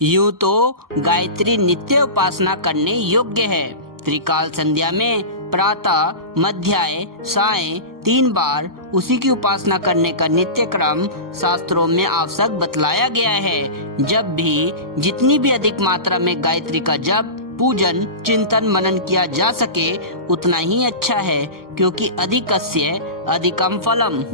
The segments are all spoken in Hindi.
यूं तो गायत्री नित्य उपासना करने योग्य है। त्रिकाल संध्या में प्रातः, मध्याह्न, सायं 3 बार उसी की उपासना करने का नित्य क्रम शास्त्रों में आवश्यक बतलाया गया है। जब भी जितनी भी अधिक मात्रा में गायत्री का जप, पूजन, चिंतन, मनन किया जा सके उतना ही अच्छा है, क्योंकि अधिकस्य अधिकम फलम।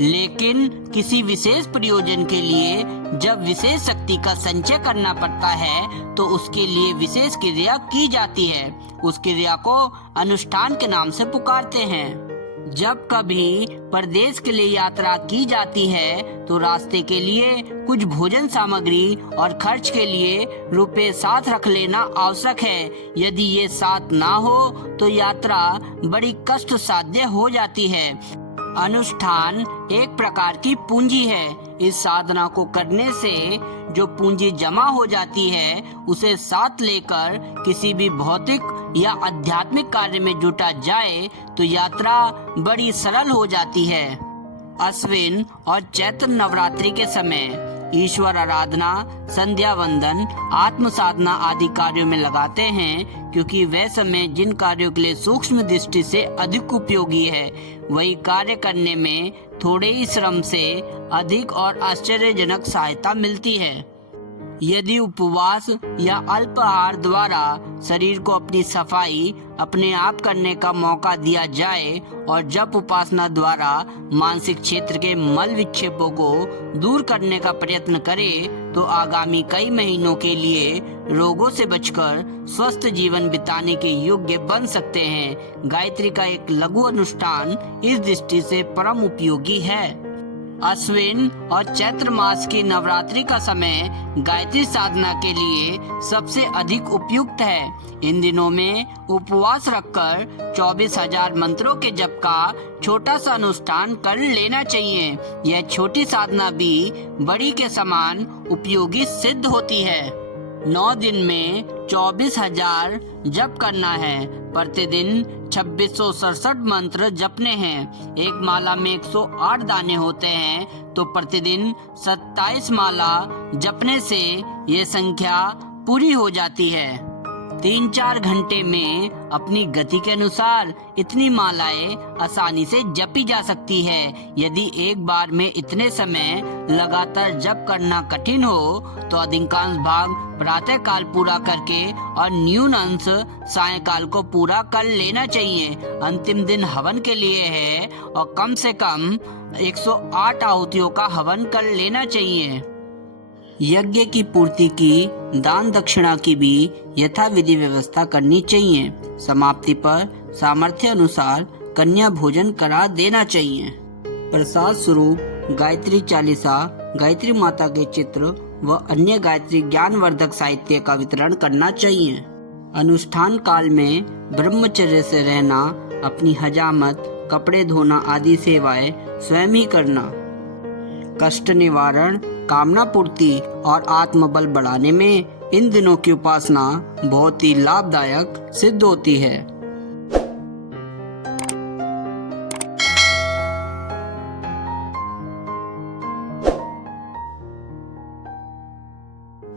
लेकिन किसी विशेष प्रयोजन के लिए जब विशेष शक्ति का संचय करना पड़ता है तो उसके लिए विशेष क्रिया की जाती है। उस क्रिया को अनुष्ठान के नाम से पुकारते हैं। जब कभी परदेश के लिए यात्रा की जाती है तो रास्ते के लिए कुछ भोजन सामग्री और खर्च के लिए रुपए साथ रख लेना आवश्यक है। यदि ये साथ ना हो तो यात्रा बड़ी कष्ट साध्य हो जाती है। अनुष्ठान एक प्रकार की पूंजी है। इस साधना को करने से जो पूंजी जमा हो जाती है उसे साथ लेकर किसी भी भौतिक या आध्यात्मिक कार्य में जुटा जाए तो यात्रा बड़ी सरल हो जाती है। अश्विन और चैत्र नवरात्रि के समय ईश्वर आराधना, संध्या वंदन, आत्म साधना आदि कार्यों में लगाते हैं, क्योंकि वह समय जिन कार्यों के लिए सूक्ष्म दृष्टि से अधिक उपयोगी है वही कार्य करने में थोड़े ही श्रम से अधिक और आश्चर्यजनक सहायता मिलती है। यदि उपवास या अल्पाहार द्वारा शरीर को अपनी सफाई अपने आप करने का मौका दिया जाए और जप उपासना द्वारा मानसिक क्षेत्र के मल विक्षेपों को दूर करने का प्रयत्न करे तो आगामी कई महीनों के लिए रोगों से बचकर स्वस्थ जीवन बिताने के योग्य बन सकते हैं। गायत्री का एक लघु अनुष्ठान इस दृष्टि से परम उपयोगी है। अश्विन और चैत्र मास की नवरात्रि का समय गायत्री साधना के लिए सबसे अधिक उपयुक्त है। इन दिनों में उपवास रखकर 24,000 मंत्रों के जप का छोटा सा अनुष्ठान कर लेना चाहिए। यह छोटी साधना भी बड़ी के समान उपयोगी सिद्ध होती है। 9 दिन में 24,000 जप करना है। प्रतिदिन 2667 मंत्र जपने हैं। एक माला में 108 दाने होते हैं तो प्रतिदिन 27 माला जपने से ये संख्या पूरी हो जाती है। 3-4 घंटे में अपनी गति के अनुसार इतनी मालाएं आसानी से जपी जा सकती है। यदि एक बार में इतने समय लगातार जप करना कठिन हो तो अधिकांश भाग प्रातः काल पूरा करके और न्यून अंश सायंकाल को पूरा कर लेना चाहिए। अंतिम दिन हवन के लिए है और कम से कम 108 आहुतियों का हवन कर लेना चाहिए। यज्ञ की पूर्ति की दान दक्षिणा की भी यथाविधि व्यवस्था करनी चाहिए। समाप्ति पर सामर्थ्य अनुसार कन्या भोजन करा देना चाहिए। प्रसाद स्वरूप गायत्री चालीसा, गायत्री माता के चित्र व अन्य गायत्री ज्ञानवर्धक साहित्य का वितरण करना चाहिए। अनुष्ठान काल में ब्रह्मचर्य से रहना, अपनी हजामत, कपड़े धोना आदि सेवाएं स्वयं ही करना। कष्ट निवारण, कामना पूर्ति और आत्मबल बढ़ाने में इन दिनों की उपासना बहुत ही लाभदायक सिद्ध होती है।